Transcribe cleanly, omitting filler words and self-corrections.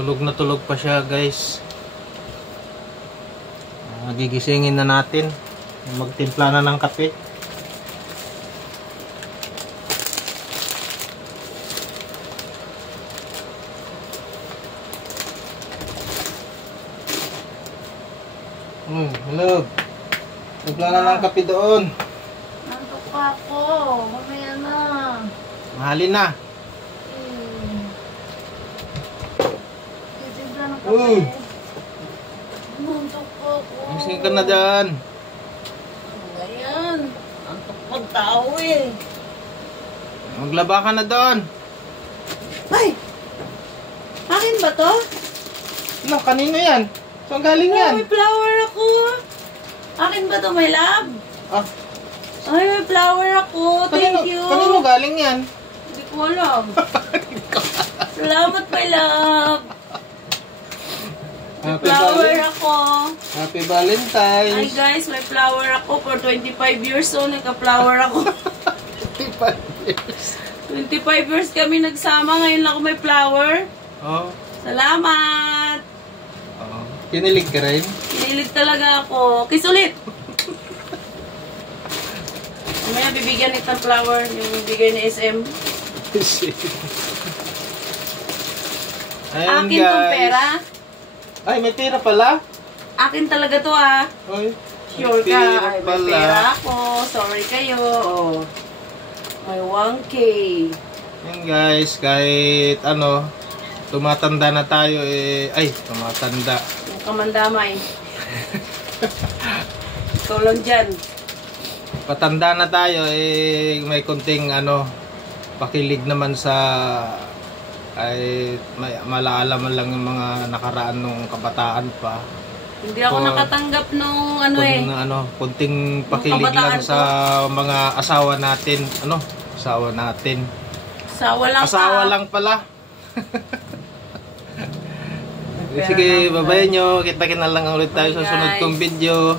Tulog na tulog pa siya, guys. Gigisingin na natin. Magtimpla na ng kape. Hello. Timpla na ng kape doon. Nantok pa ako. Mamaya na. Mahalin na. Timpla ng kape. Nantok pa ako. Gising ka na dyan. Ayan. Nantok pag tao eh. Maglaba ka na doon. Ay! Akin ba to? No, kanino yan? Saan galing yan? May flower ako. Akin ba to, my love? Ah, Ay, may flower ako. Thank you. kanino galing yan? Hindi ko alam. Salamat, my love. May flower ako. Happy Valentine's. Ay guys, may flower ako. For 25 years so, nagka-flower ako. 25 years. 25 years kami nagsama. Ngayon lang ako may flower. Oh. Salamat. Oh. Kinilig ka rin? Kinilig talaga ako. Kiss ulit. Mamaya bibigyan itong flower. Yung bigay ni SM. Ayan, Akin tong pera. Ay, may pera pala? Akin talaga to ah. Ay, Sure ka. Ay, may pala. pera ako. Sorry kayo. Oh. May 1K. Ayan guys, kahit ano, tumatanda na tayo eh. Ay, tumatanda. Yung kamandamay. Ikaw lang dyan. Patanda na tayo eh, may konting ano, pakilig naman sa ay malaalaman lang yung mga nakaraan nung kabataan pa. Hindi ako nakatanggap nung ano konting pakilig lang sa mga asawa natin. Ano? Asawa natin. Asawa lang pala. Sige, babayan nyo. Kita-kita lang ulit tayo sa sunod kong video.